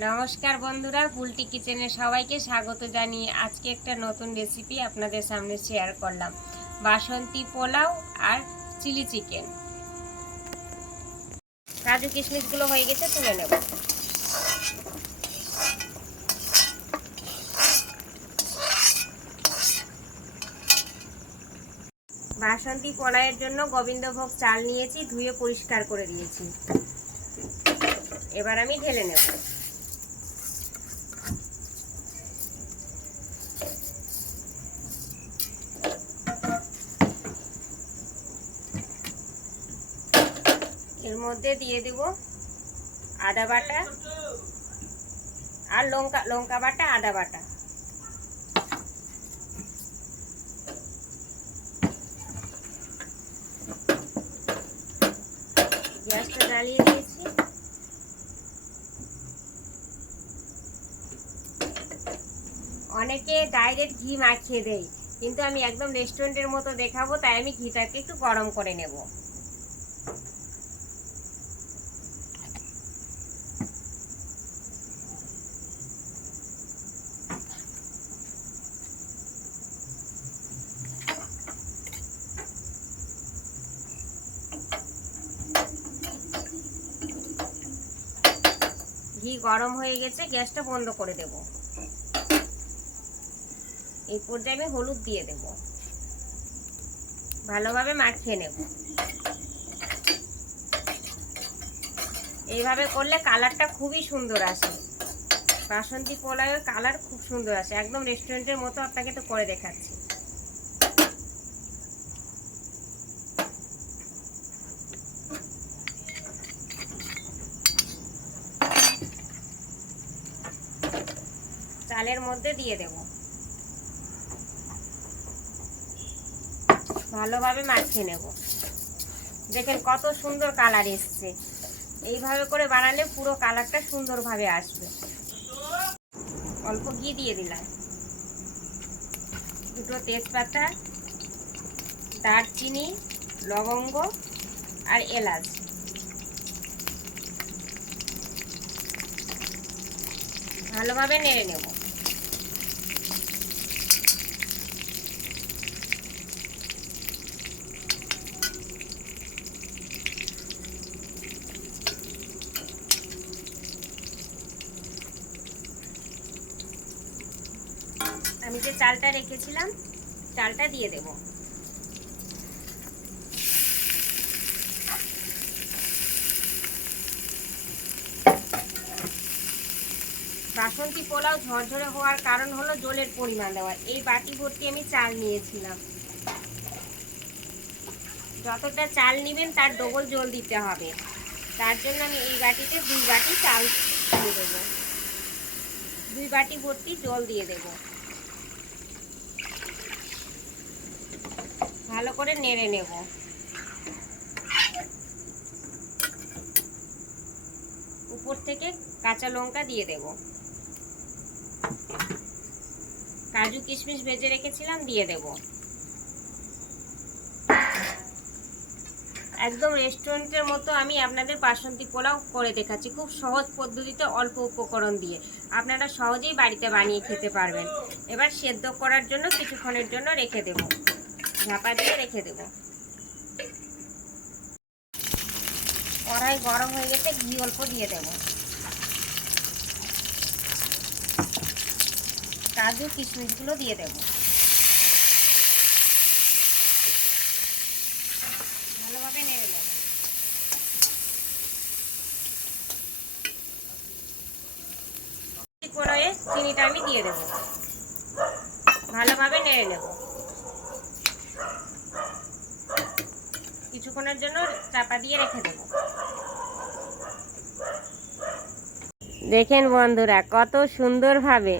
নমস্কার বন্ধুরা, ফুলটি কিচেনে সবাইকে স্বাগত জানিয়ে আজকে একটা নতুন রেসিপি আপনাদের সামনে শেয়ার করলাম। বাসন্তী পোলাও আর চিলি চিকেন। কাজু কিশমিশগুলো হয়ে গেছে, তুলে নেব। বাসন্তী পোলাওয়ের জন্য গোবিন্দভোগ চাল নিয়েছি, ধুয়ে পরিষ্কার করে দিয়েছি। এবার আমি ঢেলে নেব। এর মধ্যে দিয়ে দেব আদা বাটা আর লঙ্কা বাটা, আদা বাটা। গ্যাসটা জ্বালিয়ে দিয়েছি। অনেকে ডাইরেক্ট ঘি মাখিয়ে দেয়, কিন্তু আমি একদম রেস্টুরেন্টের মতো দেখাবো, তাই আমি ঘিটাকে একটু গরম করে নেব। ঘি গরম হয়ে গেছে, গ্যাসটা বন্ধ করে দেব। এই পর্যায়ে আমি হলুদ দিয়ে দেব, ভালোভাবে মাখিয়ে নেব। এইভাবে করলে কালারটা খুবই সুন্দর আসে। বাসন্তী পোলাওয়ের কালার খুব সুন্দর আসে, একদম রেস্টুরেন্টের মতো। আপনাকে তো করে দেখাচ্ছি। চালের মধ্যে দিয়ে দেব, ভালোভাবে মাখিয়ে নেব। দেখেন কত সুন্দর কালার এসছে। এইভাবে করে বানালে পুরো কালারটা সুন্দরভাবে আসবে। অল্প ঘি দিয়ে দিলাম, দুটো তেজপাতা, দারচিনি, লবঙ্গ আর এলাচ। ভালোভাবে নেড়ে নেব। আমি যে চালটা রেখেছিলাম, চালটা দিয়ে দেব। বাসন্তী পোলাও ঝরঝরে হওয়ার কারণ হলো জলের পরিমাণ দেওয়া। এই বাটি ভর্তি আমি চাল নিয়েছিলাম। যতটা চাল নেবেন তার ডবল জল দিতে হবে। তার জন্য আমি এই বাটিতে 2 বাটি চাল দিয়ে দেবো। 2 বাটি ভর্তি জল দিয়ে দেব। ভালো করে নেড়ে নেব। উপর থেকে কাঁচা লঙ্কা দিয়ে দেব। কাজু কিশমিশ ভেজে রেখেছিলাম, দিয়ে দেব। একদম রেস্টুরেন্টের মতো আমি আপনাদের বাসন্তী পোলাও করে দেখাচ্ছি, খুব সহজ পদ্ধতিতে, অল্প উপকরণ দিয়ে। আপনারা সহজেই বাড়িতে বানিয়ে খেতে পারবেন। এবার সেদ্ধ করার জন্য কিছুক্ষণের জন্য রেখে দেব, ঢাকা দিয়ে রেখে দেব। কড়াই গরম হয়ে গেছে, ঘি অল্প দিয়ে দেব। কাজু কিশমিশগুলো দিয়ে দেব। ভালোভাবে নেড়ে নেব। করে চিনিটা আমি দিয়ে দেব। ভালোভাবে নেড়ে নেব। কিছুক্ষণের জন্য চাপা দিয়ে রেখে দেব। দেখেন বন্ধুরা, কত সুন্দরভাবে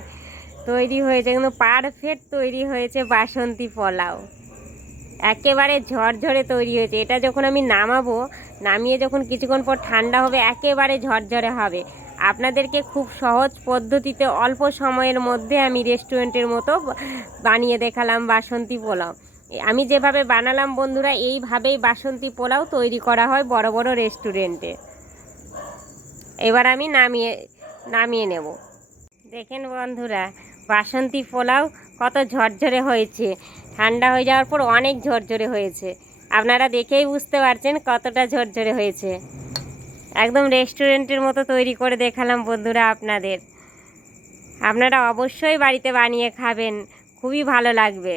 তৈরি হয়েছে, কিন্তু পারফেক্ট তৈরি হয়েছে বাসন্তী পোলাও। একেবারে ঝরঝরে তৈরি হয়েছে। এটা যখন আমি নামাবো, নামিয়ে যখন কিছুক্ষণ পর ঠান্ডা হবে, একেবারে ঝরঝরে হবে। আপনাদেরকে খুব সহজ পদ্ধতিতে অল্প সময়ের মধ্যে আমি রেস্টুরেন্টের মতো বানিয়ে দেখালাম বাসন্তী পোলাও। আমি যেভাবে বানালাম বন্ধুরা, এইভাবেই বাসন্তী পোলাও তৈরি করা হয় বড় বড় রেস্টুরেন্টে। এবার আমি নামিয়ে নামিয়ে নেব। দেখেন বন্ধুরা, বাসন্তী পোলাও কত ঝরঝরে হয়েছে, ঠান্ডা হয়ে যাওয়ার পর অনেক ঝরঝরে হয়েছে। আপনারা দেখেই বুঝতে পারছেন কতটা ঝরঝরে হয়েছে। একদম রেস্টুরেন্টের মতো তৈরি করে দেখালাম বন্ধুরা আপনাদের। আপনারা অবশ্যই বাড়িতে বানিয়ে খাবেন, খুবই ভালো লাগবে।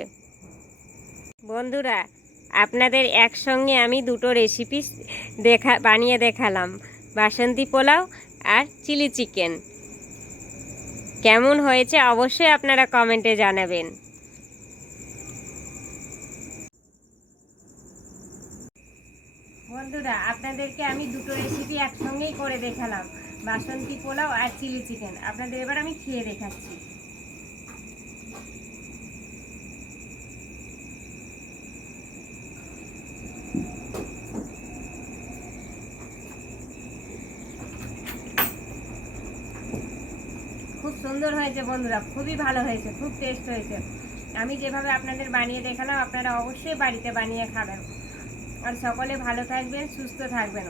বন্ধুরা, আপনাদের একসঙ্গে আমি দুটো রেসিপি বানিয়ে দেখালাম, বাসন্তী পোলাও আর চিলি চিকেন। কেমন হয়েছে অবশ্যই আপনারা কমেন্টে জানাবেন। বন্ধুরা, আপনাদেরকে আমি দুটো রেসিপি একসঙ্গেই করে দেখালাম, বাসন্তী পোলাও আর চিলি চিকেন। আপনাদের এবার আমি খেয়ে দেখাচ্ছি। খুব সুন্দর হয়েছে বন্ধুরা, খুবই ভালো হয়েছে, খুব টেস্ট হয়েছে। আমি যেভাবে আপনাদের বানিয়ে দেখালাম আপনারা অবশ্যই বাড়িতে বানিয়ে খাবেন। আর সকলে ভালো থাকবেন, সুস্থ থাকবেন।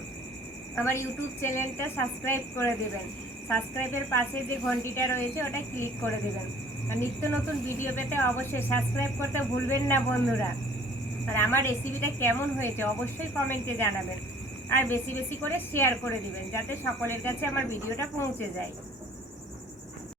আমার ইউটিউব চ্যানেলটা সাবস্ক্রাইব করে দেবেন। সাবস্ক্রাইবের পাশে যে ঘন্টিটা রয়েছে ওটা ক্লিক করে দেবেন। আর নিত্য নতুন ভিডিও পেতে অবশ্যই সাবস্ক্রাইব করতে ভুলবেন না বন্ধুরা। আর আমার রেসিপিটা কেমন হয়েছে অবশ্যই কমেন্টে জানাবেন। আর বেশি বেশি করে শেয়ার করে দিবেন, যাতে সকলের কাছে আমার ভিডিওটা পৌঁছে যায়।